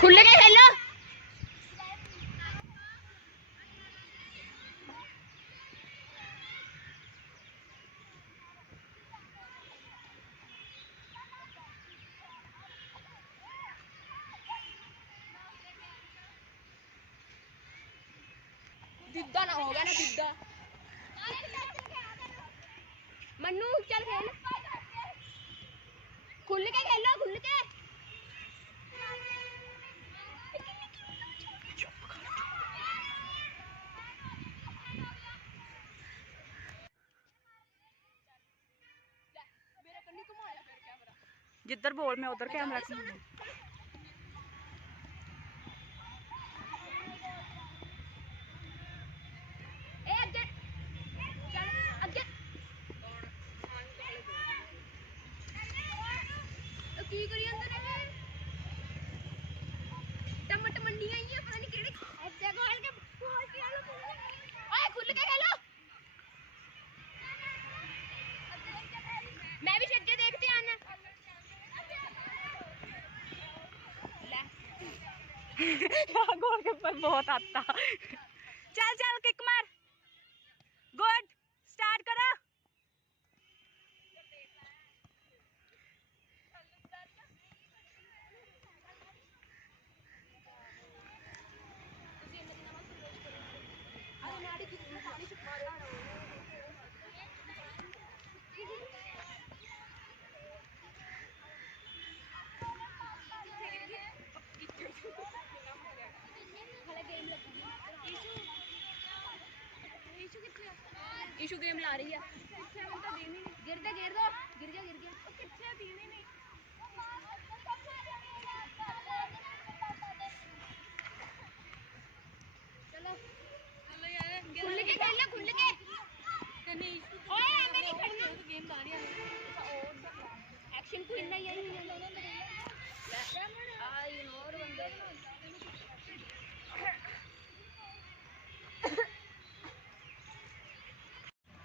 खुले के खेलो दिद्दा ना होगा ना दिद्दा मन्नू चल खेल जिधर बोल मैं उधर कैमरा की करी अंदर यहाँ गोल गोलगप्पा बहुत आता। चल चल किक मार। इशू गेम ला रही है। तो गिर गिर दो गिर गया गिर गया चलो। चलो यार खुल खुल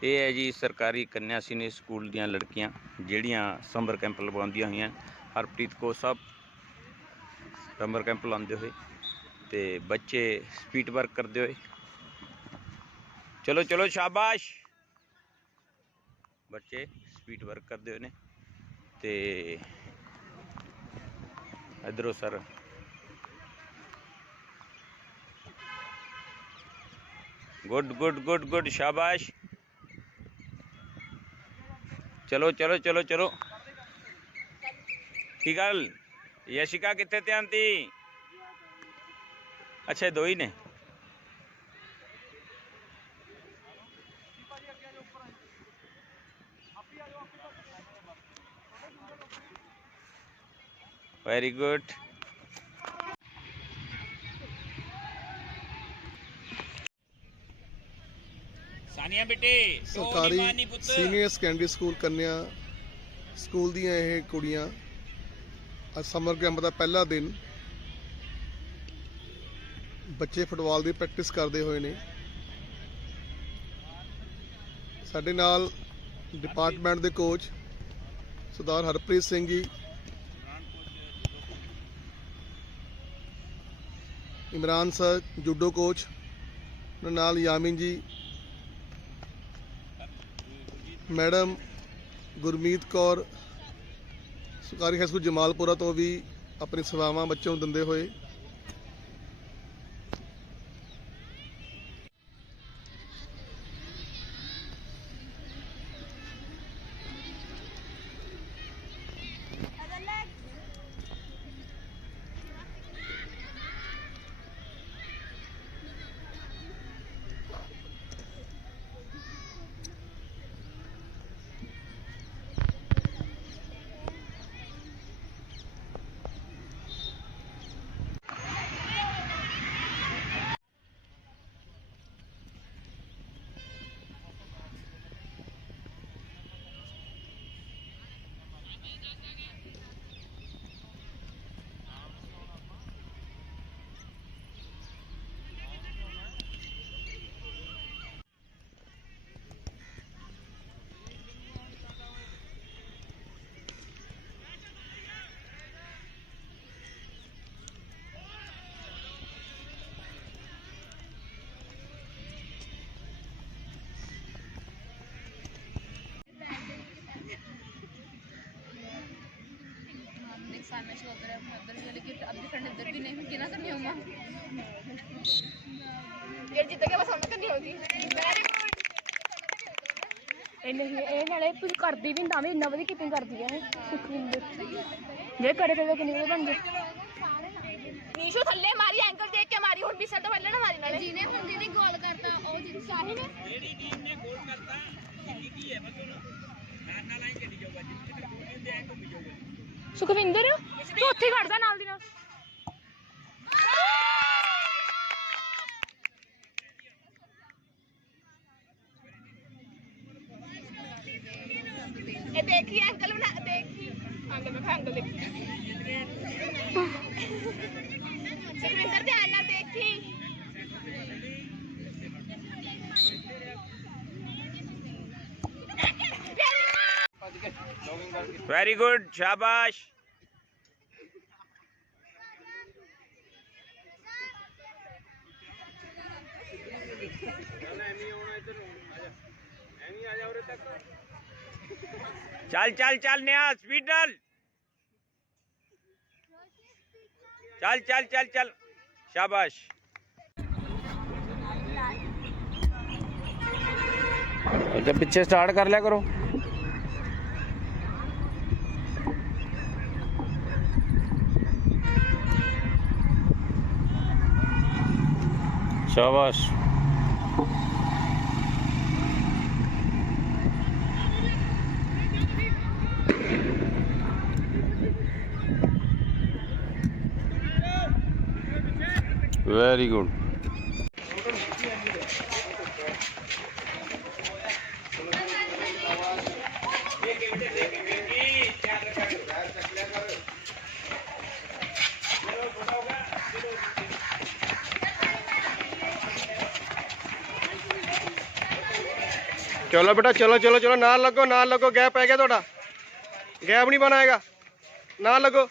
ਇਹ ਹੈ ਜੀ ਸਰਕਾਰੀ ਕੰਨਿਆ ਸੀਨੀਅਰ ਸਕੂਲ ਦੀਆਂ ਲੜਕੀਆਂ, ਜਿਹੜੀਆਂ ਸਮਰ ਕੈਂਪ ਲਗਵਾਉਂਦੀਆਂ ਹੋਈਆਂ। ਹਰਪ੍ਰੀਤ ਕੋ ਸਾਹਿਬ ਸਮਰ ਕੈਂਪ ਲਾਉਂਦੇ ਹੋਏ ਤੇ ਬੱਚੇ ਸਪੀਡ ਵਰਕ ਕਰਦੇ ਹੋਏ। ਚਲੋ ਚਲੋ, ਸ਼ਾਬਾਸ਼! ਬੱਚੇ ਸਪੀਡ ਵਰਕ ਕਰਦੇ ਹੋਏ ਨੇ ਤੇ ਇਧਰੋਂ sir. Good good good good, ਸ਼ਾਬਾਸ਼! चलो चलो चलो चलो। की गल यशिका कितने ध्यान अच्छा दो ही ने। वेरी गुड ਸਾਨੀਆ ਬੇਟੇ ਸਰਕਾਰੀ ਸੀਨੀਅਰ ਸੈਕੰਡਰੀ ਸਕੂਲ ਕੰਨਿਆ ਸਕੂਲ ਦੀਆਂ ਇਹ ਕੁੜੀਆਂ ਅੱਜ ਸਮਰ ਕੈਂਪ ਦਾ ਪਹਿਲਾ ਦਿਨ। ਬੱਚੇ ਫੁੱਟਬਾਲ ਦੀ ਪ੍ਰੈਕਟਿਸ ਕਰਦੇ ਹੋਏ ਨੇ। ਸਾਡੇ ਨਾਲ ਡਿਪਾਰਟਮੈਂਟ ਦੇ ਕੋਚ ਸਰਦਾਰ Harpreet Singh ji. Imran sir judo coach ਨਾਲ ਯਾਮਿਨ ਜੀ। ਮੈਡਮ ਗੁਰਮੀਤ ਕੌਰ, ਸਰਕਾਰੀ ਹਾਈ ਸਕੂਲ ਜਮਾਲਪੁਰਾ ਤੋਂ ਵੀ ਆਪਣੀ ਸੇਵਾਵਾਂ ਬੱਚਿਆਂ ਨੂੰ ਦਿੰਦੇ ਹੋਏ सामने से उधर है अपने उधर भी लेकिन अपनी फ्रेंड इधर भी नहीं गिना करनी होगा ये जीत के बस हमने करनी होगी वेरी गुड ਇਹ ਨਹੀਂ ਇਹ ਨਾਲੇ ਕੁਝ ਕਰਦੀ ਵੀ ਤਾਂ ਵੀ ਇੰਨਾ ਵਧੀਆ ਕੀਪਿੰਗ ਕਰਦੀ ਹੈ ਸੁਖਵਿੰਦਰ ਜੇ ਕਰੇ ਫਿਰ ਕਿੰਨੇ ਵਧੀਆ ਬਣ ਗਏ ਨੀਸ਼ੂ ਥੱਲੇ ਮਾਰੀ ਐਂਕਲ ਦੇਖ ਕੇ ਮਾਰੀ ਹੁਣ ਬਿਸਰ ਤੋਂ ਪਹਿਲਾਂ ਨਾ ਮਾਰੀ ਨਾਲੇ ਜਿਹਨੇ ਹੁਣ ਦੀਦੀ ਗੋਲ ਕਰਤਾ ਉਹ ਜਿੱਤ ਸਾਹਿਲ ਨੇ ਸੁਖਵਿੰਦਰ ਤੂੰ ਉੱਥੇ ਖੜਦਾ ਨਾਲ ਦੀ ਨਾਲ। ਇਹ ਦੇਖੀ ਅੰਕਲ ਬਣਾ ਦੇਖੀ। ਅੰਕਲ ਮੈਂ ਅੰਕਲ ਦੇਖੀ। वेरी गुड शाबाश चल चल चल, नेहा स्पीड डाल। चल चल चल चल शाबाश अच्छा पीछे स्टार्ट कर लिया करो। Savaş. Very good. ਚਲੋ ਬੇਟਾ, ਚਲੋ ਚਲੋ ਚਲੋ, ਨਾਲ ਲੱਗੋ ਨਾਲ ਲੱਗੋ, ਗੈਪ ਪੈ ਗਿਆ ਤੁਹਾਡਾ। ਗੈਪ ਨਹੀਂ ਬਣਾਏਗਾ ਨਾਲ ਲੱਗੋ।